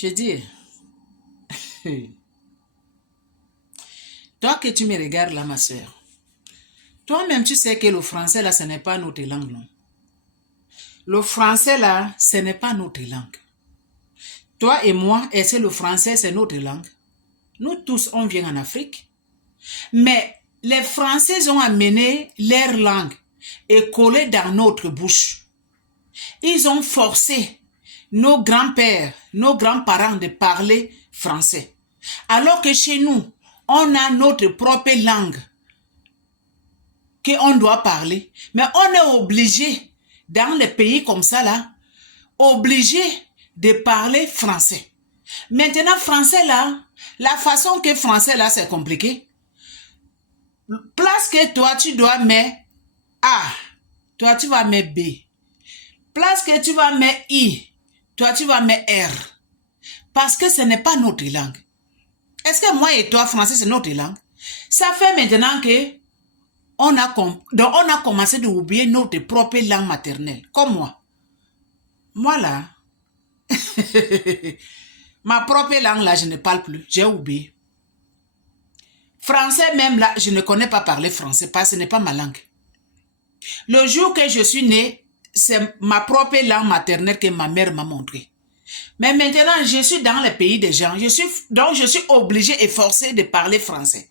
Je dis, toi que tu me regardes là, ma soeur, toi-même tu sais que le français là, ce n'est pas notre langue, non? Le français là, ce n'est pas notre langue. Toi et moi, est-ce que le français c'est notre langue? Nous tous, on vient en Afrique. Mais les Français ont amené leur langue et collé dans notre bouche. Ils ont forcé nos grands-pères, nos grands-parents de parler français. Alors que chez nous, on a notre propre langue qu'on doit parler. Mais on est obligé, dans les pays comme ça là, obligé de parler français. Maintenant, français là, la façon que français là, c'est compliqué. Place que toi, tu dois mettre A, toi, tu vas mettre B. Place que tu vas mettre I, toi, tu vas mettre R. Parce que ce n'est pas notre langue. Est-ce que moi et toi, français, c'est notre langue? Ça fait maintenant que on a commencé d'oublier notre propre langue maternelle. Comme moi. Moi, là, ma propre langue, là, je ne parle plus. J'ai oublié. Français, même là, je ne connais pas parler français parce que ce n'est pas ma langue. Le jour que je suis née, c'est ma propre langue maternelle que ma mère m'a montré. Mais maintenant, je suis dans le pays des gens. Donc, je suis obligée et forcée de parler français.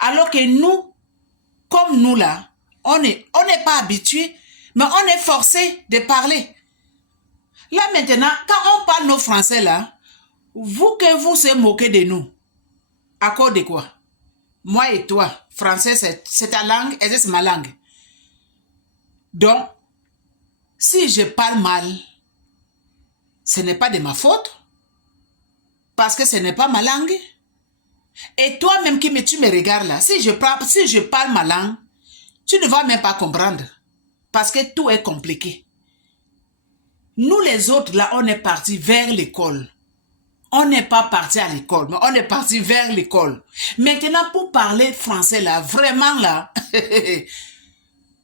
Alors que nous, comme nous là, on n'est pas habitués, mais on est forcé de parler. Là maintenant, quand on parle nos français là, vous que vous se moquez de nous, à cause de quoi? Moi et toi, français c'est ta langue et c'est ma langue. Donc, si je parle mal, ce n'est pas de ma faute, parce que ce n'est pas ma langue. Et toi-même tu me regardes là, si je parle ma langue, tu ne vas même pas comprendre, parce que tout est compliqué. Nous les autres là, on est partis vers l'école. On n'est pas parti à l'école, mais on est parti vers l'école. Maintenant, pour parler français là, vraiment là,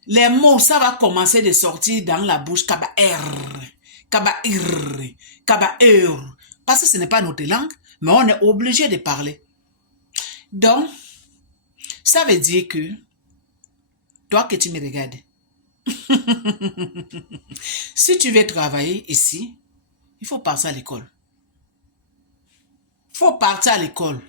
les mots, ça va commencer de sortir dans la bouche, kaba R, kaba R, kaba R. Parce que ce n'est pas notre langue, mais on est obligé de parler. Donc, ça veut dire que, toi que tu me regardes, si tu veux travailler ici, il faut partir à l'école. Il faut partir à l'école.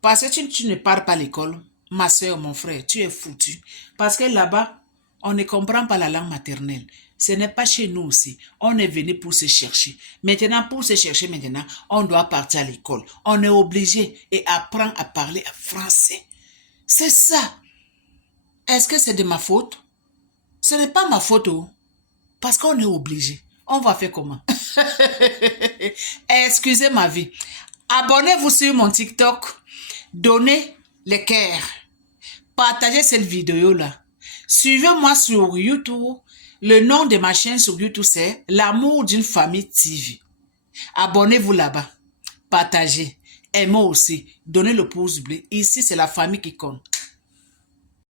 Parce que tu ne pars pas à l'école, ma soeur, mon frère, tu es foutu. Parce que là-bas, on ne comprend pas la langue maternelle. Ce n'est pas chez nous aussi. On est venu pour se chercher. Maintenant, pour se chercher maintenant, on doit partir à l'école. On est obligé et apprendre à parler français. C'est ça. Est-ce que c'est de ma faute? Ce n'est pas ma faute. Parce qu'on est obligé. On va faire comment? Excusez ma vie. Abonnez-vous sur mon TikTok. Donnez les cœurs. Partagez cette vidéo-là. Suivez-moi sur YouTube. Le nom de ma chaîne sur YouTube, c'est L'amour d'une famille TV. Abonnez-vous là-bas. Partagez. Aimez aussi. Donnez le pouce bleu. Ici, c'est la famille qui compte.